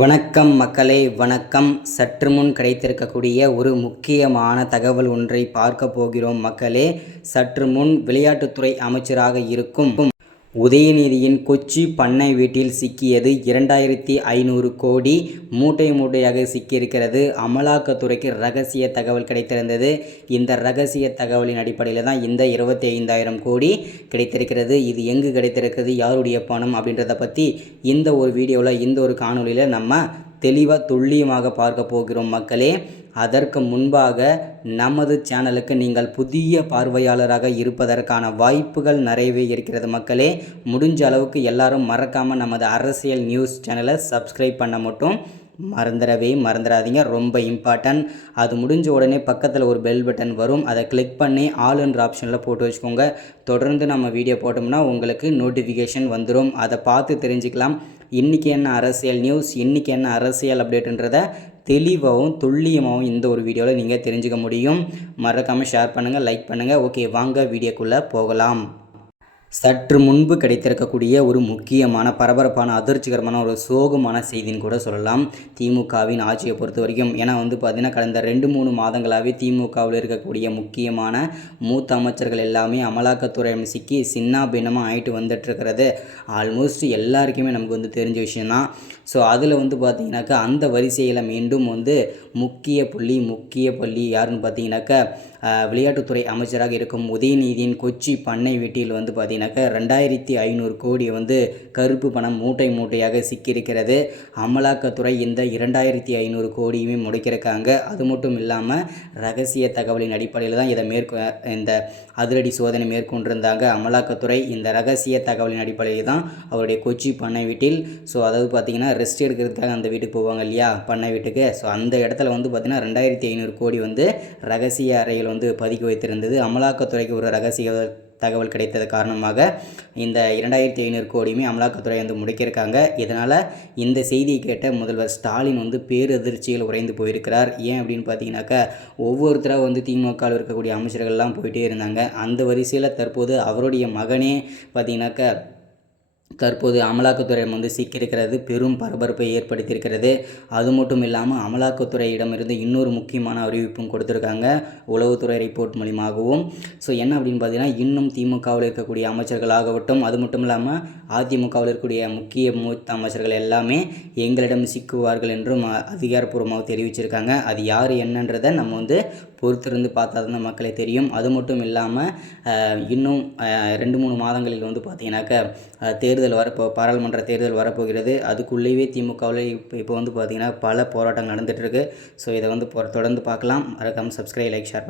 வணக்கம் மக்களே, வணக்கம். சற்று முன் கிடைத்திருக்கக்கூடிய ஒரு முக்கியமான தகவல் ஒன்றை பார்க்க போகிறோம் மக்களே. சற்று முன் விளையாட்டுத்துறை அமைச்சராக இருக்கும் உதயநிதியின் கொச்சி பண்ணை வீட்டில் சிக்கியது 2500 கோடி மூட்டை மூட்டையாக சிக்கியிருக்கிறது. அமலாக்கத்துறைக்கு ரகசிய தகவல் கிடைத்திருந்தது. இந்த ரகசிய தகவலின் அடிப்படையில் தான் இந்த 25,000 கோடி கிடைத்திருக்கிறது. இது எங்கு கிடைத்திருக்கிறது, யாருடைய பணம் அப்படின்றத பற்றி இந்த ஒரு வீடியோவில், இந்த ஒரு காணொலியில் நம்ம தெளிவாக துல்லியமாக பார்க்க போகிறோம் மக்களே. அதற்கு முன்பாக நமது சேனலுக்கு நீங்கள் புதிய பார்வையாளராக இருப்பதற்கான வாய்ப்புகள் நிறையவே இருக்கிறது மக்களே. முடிஞ்ச அளவுக்கு எல்லாரும் மறக்காமல் நமது அரசியல் நியூஸ் சேனலை சப்ஸ்கிரைப் பண்ண மட்டும் மறந்துடாதீங்க. ரொம்ப இம்பார்ட்டன்ட். அது முடிஞ்ச உடனே பக்கத்தில் ஒரு பெல் பட்டன் வரும், அதை கிளிக் பண்ணி ஆல்ன்ற ஆப்ஷனில் போட்டு வச்சுக்கோங்க. தொடர்ந்து நம்ம வீடியோ போட்டோம்னா உங்களுக்கு நோட்டிஃபிகேஷன் வந்துடும். அதை பார்த்து தெரிஞ்சுக்கலாம் இன்றைக்கி என்ன அரசியல் நியூஸ், இன்றைக்கி என்ன அரசியல் அப்டேட்டுன்றதை தெளிவாகவும் துல்லியமாகவும் இந்த ஒரு வீடியோவில் நீங்கள் தெரிஞ்சுக்க முடியும். மறக்காமல் ஷேர் பண்ணுங்கள், லைக் பண்ணுங்கள். ஓகே, வாங்க வீடியோக்குள்ளே போகலாம். சற்று முன்பு கிடைத்திருக்கக்கூடிய ஒரு முக்கியமான பரபரப்பான அதிர்ச்சிகரமான ஒரு சோகமான செய்தின்னு கூட சொல்லலாம் திமுகவின் ஆட்சியை பொறுத்த வரைக்கும். ஏன்னா பார்த்திங்கன்னா கடந்த 2-3 மாதங்களாகவே திமுகவில் இருக்கக்கூடிய முக்கியமான மூத்த அமைச்சர்கள் எல்லாமே அமலாக்கத்துறை சிக்கி சின்ன பின்னமாக ஆகிட்டு வந்துட்டுருக்கிறது ஆல்மோஸ்ட் எல்லாருக்குமே நமக்கு தெரிஞ்ச விஷயந்தான். ஸோ அதில் பார்த்திங்கனாக்கா அந்த வரிசையில் மீண்டும் முக்கிய பள்ளி யாருன்னு பார்த்தீங்கன்னாக்கா விளையாட்டுத்துறை அமைச்சராக இருக்கும் உதயநிதியின் கொச்சி பண்ணை வீட்டில் பார்த்தீங்கன்னாக்கா 2500 கோடி கருப்பு பணம் மூட்டையாக சிக்கியிருக்கிறது. அமலாக்கத்துறை இந்த 2500 கோடியுமே முடக்கியிருக்காங்க. அது மட்டும் இல்லாமல் ரகசிய தகவலின் அடிப்படையில் தான் இந்த அதிரடி சோதனை மேற்கொண்டிருந்தாங்க அமலாக்கத்துறை. இந்த ரகசிய தகவலின் அடிப்படையில் தான் அவருடைய கொச்சி பண்ணை வீட்டில், ஸோ அதாவது பார்த்திங்கன்னா ரெஸ்ட் எடுக்கிறதுக்காக அந்த வீட்டுக்கு போவாங்க இல்லையா, பண்ணை வீட்டுக்கு. ஸோ அந்த இடத்துல பார்த்திங்கன்னா 2500 கோடி ரகசிய அறையில் பதுக்கி வைத்திருந்தது. அமலாக்கத்துறைக்கு ஒரு ரகசிய தகவல் கிடைத்தது காரணமாக இந்த 2500 கோடியுமே அமலாக்கத்துறை முடக்கியிருக்காங்க. இதனால் இந்த செய்தியை கேட்ட முதல்வர் ஸ்டாலின் பேரதிர்ச்சியில் உறைந்து போயிருக்கிறார். ஏன் அப்படின்னு பார்த்தீங்கன்னாக்கா ஒவ்வொருத்தராக திமுகவில் இருக்கக்கூடிய அமைச்சர்கள்லாம் போயிட்டே இருந்தாங்க. அந்த வரிசையில் தற்போது அவருடைய மகனே பார்த்தீங்கன்னாக்கா தற்போது அமலாக்கத்துறை சிக்கியிருக்கிறது பெரும் பரபரப்பை ஏற்படுத்தியிருக்கிறது. அது மட்டும் இல்லாமல் அமலாக்கத்துறையிடமிருந்து இன்னொரு முக்கியமான அறிவிப்பும் கொடுத்துருக்காங்க உளவுத்துறை ரிப்போர்ட் மூலியமாகவும். ஸோ என்ன அப்படின்னு பார்த்தீங்கன்னா இன்னும் திமுகவில் இருக்கக்கூடிய அமைச்சர்களாகட்டும், அது மட்டும் இல்லாமல் அதிமுகவில் இருக்கக்கூடிய முக்கிய மூத்த அமைச்சர்கள் எல்லாமே எங்களிடம் சிக்குவார்கள் என்றும் அதிகாரப்பூர்வமாக தெரிவிச்சிருக்காங்க. அது யார் என்னன்றதை நம்ம பொறுத்திருந்து பார்த்தா தான் மக்களே தெரியும். அது மட்டும் இல்லாமல் இன்னும் 2-3 மாதங்களில் பார்த்திங்கனாக்கா பாராளுமன்ற தேர்தல் வரப்போகிறது. அதுக்குள்ளேயே திமுகவில் இப்போ பார்த்திங்கன்னா பல போராட்டங்கள் நடந்துகிட்ருக்கு. ஸோ இதை தொடர்ந்து பார்க்கலாம். மறக்காமல் சப்ஸ்கிரைப், லைக், ஷேர்